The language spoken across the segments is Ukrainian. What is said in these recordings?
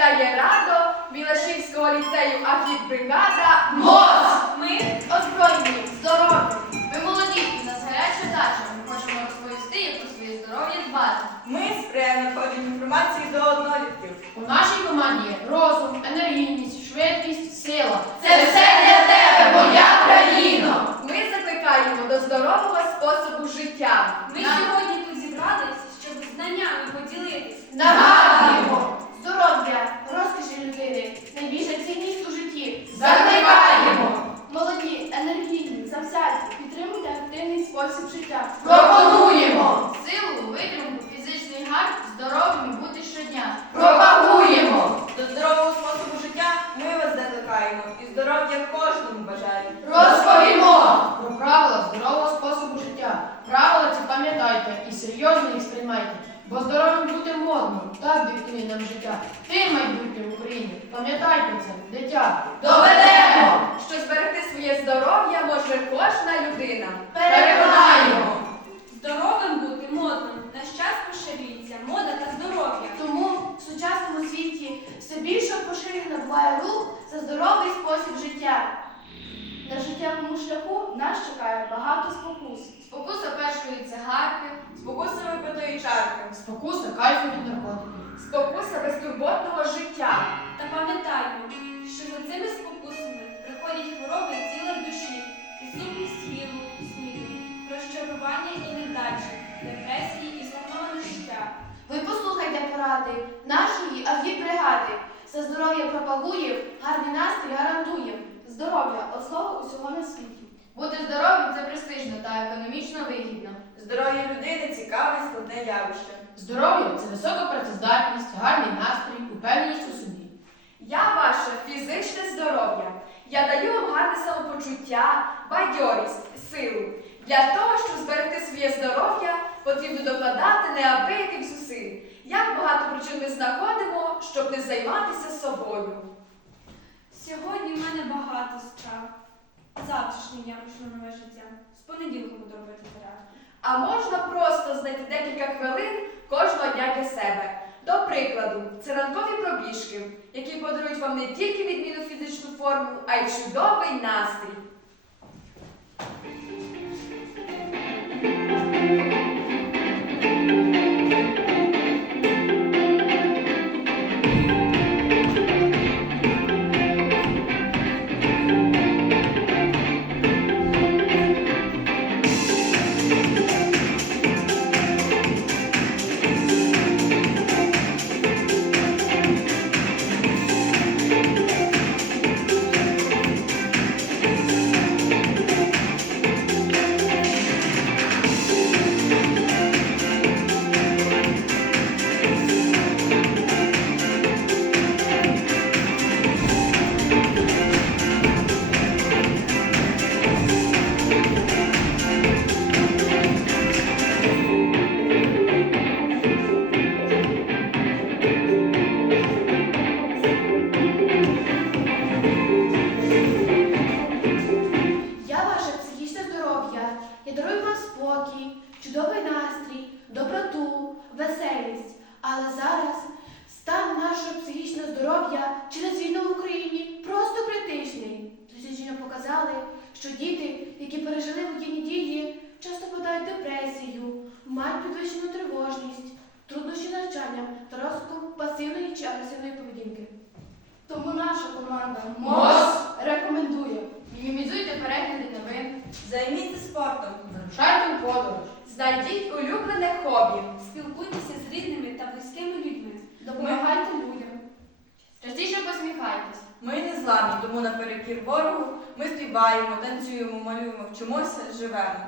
вітає радо Білашівського ліцею агітбригада МОЗ! Ми озброєні, здорові. Ми молоді, і нас гаряча дача. Ми хочемо розповісти, як про своє здоров'я дбати. Ми сприяємо надходженню інформації до однолітків. У нашій команді є розум, енергійність, швидкість, сила. Це все для тебе, моя країно! Ми закликаємо до здорового способу життя. Ми сьогодні тут зібралися, щоб знаннями поділитися. Нагадуємо! Здоров'я, розкоші людини, найбільша цінність у житті. Закликаємо! Молоді, енергійні, завзяті, підтримуйте активний спосіб життя. Пропонуємо! Силу, витримку, фізичний гард, здоровими бути щодня. Пропагуємо! До здорового способу життя ми вас закликаємо і здоров'я кожному бажаємо. Розповімо! Про правила здорового способу життя. Правила ці пам'ятайте і серйозно їх сприймайте. Бо здоровим бути модно, так диктує нам життя. Ти майбутнє в Україні. Пам'ятайте це, дитя. Доведемо! Що зберегти своє здоров'я може кожна людина. Переконаємо! Здоровим бути модно. Наш час поширюється, мода та здоров'я. Тому в сучасному світі все більше поширено набуває рух за здоровий спосіб життя. На життєвому шляху нас чекає багато спокус. Спокуса першої цигарки, Спокуса випитої чарки. Спокуса кайфу від наркотиків. Спокуса безтурботного життя. Та пам'ятаємо, що за цими спокусами приходять хвороби тіла й душі, підсумність тілу, снігу, розчарування і невдачі, депресії і зламане життя. Ви послухайте поради нашої агітбригади. За здоров'я пропагує, гарний настрій гарантує. Здоров'я основа усього на світі. Бути здоровим це престижно та економічно вигідно. Здоров'я людини цікаве складне явище. Здоров'я це висока працездатність, гарний настрій, упевненість у собі. Я ваше фізичне здоров'я. Я даю вам гарне самопочуття, бадьорість, силу. Для того, щоб зберегти своє здоров'я, потрібно докладати неабияких зусиль. Як багато причин ми знаходимо, щоб не займатися собою. Сьогодні в мене багато справ. Завтрашнім я почну нове життя. З понеділка буду робити зарядку. А можна просто знайти декілька хвилин кожного дня для себе. До прикладу, це ранкові пробіжки, які подарують вам не тільки відмінну фізичну форму, а й чудовий настрій. Команда МОЗ рекомендує Мінімізуйте перегляди новин. Займіться спортом. вирушайте у подорож. Знайдіть улюблене хобі. Спілкуйтеся з рідними та близькими людьми. Допомагайте людям. Частіше посміхайтесь. Ми не зламні, тому наперекір ворогу ми співаємо, танцюємо, малюємо, вчимося, живемо.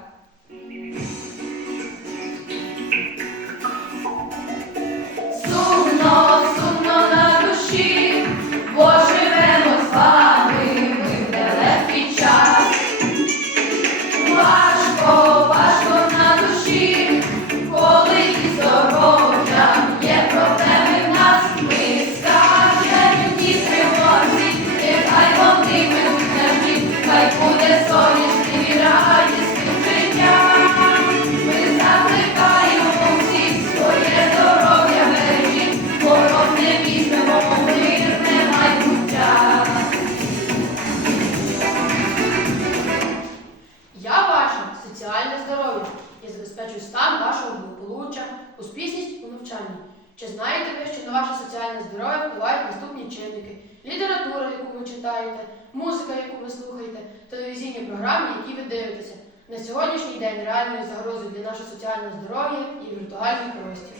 Знаєте, ви, що на ваше соціальне здоров'я впливають наступні чинники: література, яку ви читаєте, музика, яку ви слухаєте, телевізійні програми, які ви дивитеся. На сьогоднішній день реальною загрозою для нашого соціального здоров'я є віртуальний простір.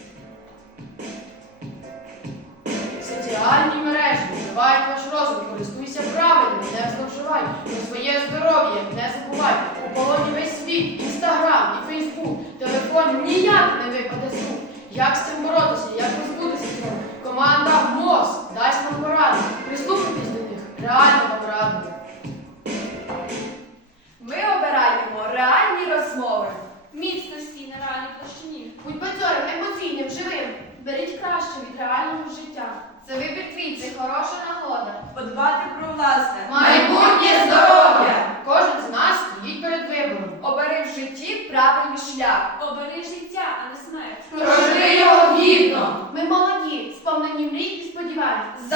Соціальні мережі впливають ваш розум, користуйся правильно, не зловживай. Про своє здоров'я не забувай. У полоні весь світ, інстаграм і фейсбук. Телефон ніяк не випаде з рук. Як з цим боротися, як? Команда МОЗ дасть вам пораду. Приступитись до них, реально вам раду. Ми обираємо реальні розмови. Міцності на реальній площині. Будь бадьорим, емоційним, живим. Беріть краще від реального життя. Це вибір твій, це хороша нагода. Подбати про власне. Майбутнє здоров'я! Кожен з нас стоїть перед вибором. Обери в житті правильний шлях. Обери життя, а не смерть. Проживи його гідно. Ми молоді, сподіваюсь. За